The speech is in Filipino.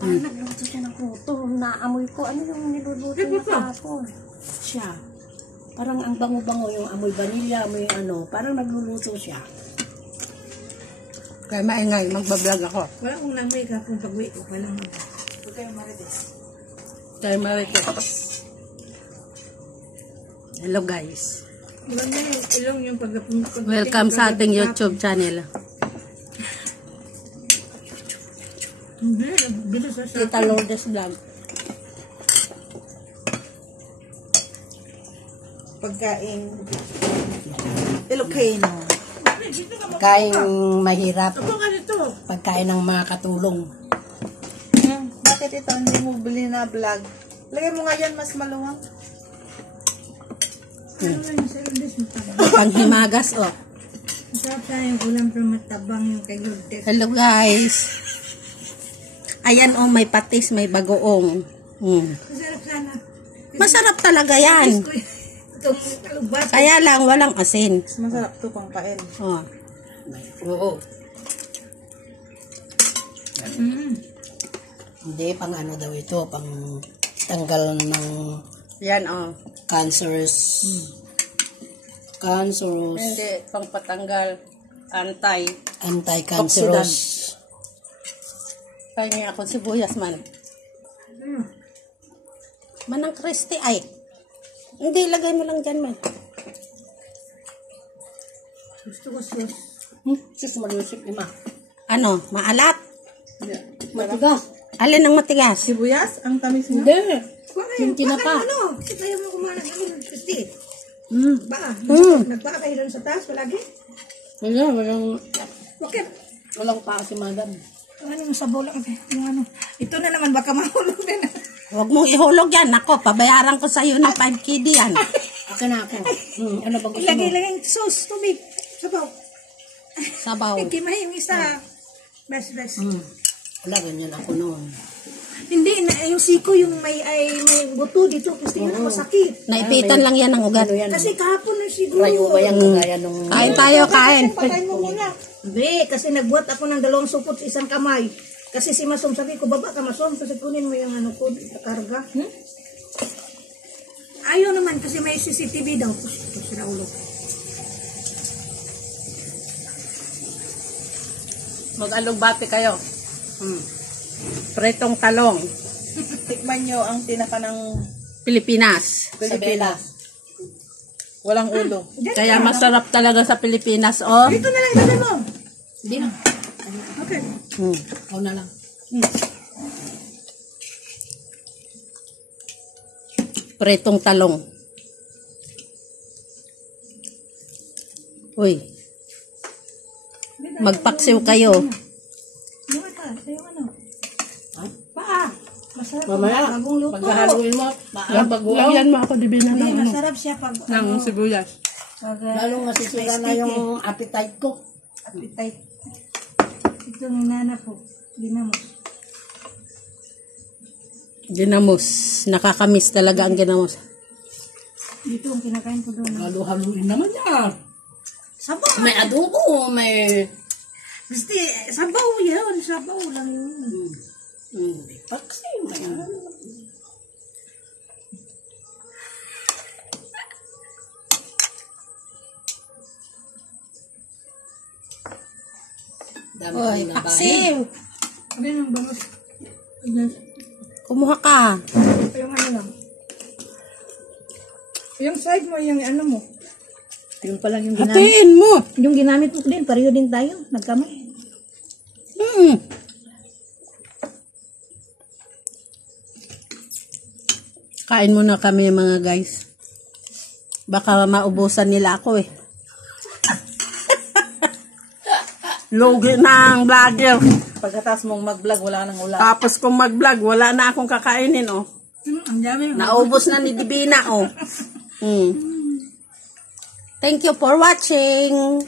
Nagluto siya ng puto. Naamoy ko. Ano yung niluluto niya kahapon? Siya. Parang ang bango-bango yung amoy vanilla, amoy ano. Parang nagluluto siya. Kaya maingay, magbablog ako. Wala kong namoy ka kung pag-uwi ko. Walang namoy. Huwag kayo marites. Kaya marites. Hello guys. Wala na yung ilong yung pag-punta. Welcome sa ating YouTube channel. Tita Lourdes Vlog. Pagkain Ilocano. Pagkain mahirap. Ako nga dito. Pagkain ng mga katulong. Bakit ito hindi mo bili na vlog? Lagay mo nga yan mas maluwang. Panghimagas, oh. Masarap na yung ulam pero matabang yung kay Lourdes. Hello guys. Ayan, oh, may patis, may bagoong. Masarap sana. Masarap talaga yan. Itong kalubas. Kaya lang, walang asin. Masarap to pang kain. Oh. Oo. Hindi, pang ano daw ito, pang tanggal ng Yan, oh. cancerous. Cancerous. Hindi, pang patanggal. Anti-cancerous. Kaya niya ako sibuyas man. Manang Christy ay. Hindi, lagay mo lang dyan man. Gusto ko sus. Sus, malusip ima. Ano, maalat? Matigas. Alin ang matigas? Sibuyas? Ang tamis niya? Hindi. Yung tinapa. Ano? Kasi tayo mo kumain ng Christy. Ba? Nagpaka kayo doon sa taas palagi? Walang Bakit? pa si madam. Ano yung sabaw lang? Yung ano? Ito na naman baka mahulog din. Huwag mong ihulog yan. Ako, pabayaran ko sa'yo ng 5 KD yan. Akin na ako. Ano ba gusto mo? Ilagay sauce, tubig, sabaw. Sabaw. Ikimay yung isa. Best. Wala, ganyan ako noon. Hindi, yung siko yung may buto dito. Kasi yun ang masakit. Naipitan lang yan ng ugat. Kasi kahapon na siguro. Rayo ba yung kagaya nung... Kain tayo, kain. Patayin mo muna. Hindi, kasi nagbuhat ako ng 2 supot sa isang kamay. Kasi si Masom, sabi ko, baba ka Masom, kasi kunin mo yung ano ko, karga. Ayaw naman, kasi may CCTV daw. Ito sila ulo. Mag-alugbati kayo. Pretong talong. Tikman nyo ang tinapa ng Pilipinas. Pilipinas. Walang ulo. Kaya masarap talaga sa Pilipinas, oh. Ito na lang gawin mo. Hindi na. Okay. Ikaw na lang. Pretong talong. Uy. Magpaksiw kayo. Yung ata, yung ano. Ha? Paa. Masarap. Mamaya, Bagong luto. paghahaluin mo, Lagyan mo ako dibinan Hindi, ng ano. masarap siya pag Ng sibuyas. lalong masisira na yung appetite ko. appetite. Ito ng nana po. Ginamos. Ginamos. Nakakamiss talaga ang ginamos. Dito ang kinakain ko doon. Halu-haluin naman niya. Sabaw. May adobo, may... Basta, sabaw yun. Sabaw lang yun. Paksi, may ano. Uy, paksiw. Ano yung bangus? Kumuha ka. Yung ano lang. Yung side mo, yung ano mo. Yung palang yung ginamit. Hatiin mo. Yung ginamit mo din, pareho din tayo. Nagkamay. Kain muna kami mga guys. Baka maubusan nila ako eh. Logi na ang vlogger. Pagkatapos mong mag-vlog, wala nang ulam. Tapos kung mag-vlog, wala na akong kakainin oh. Ang dami. Naubos na ni Divina oh. Thank you for watching.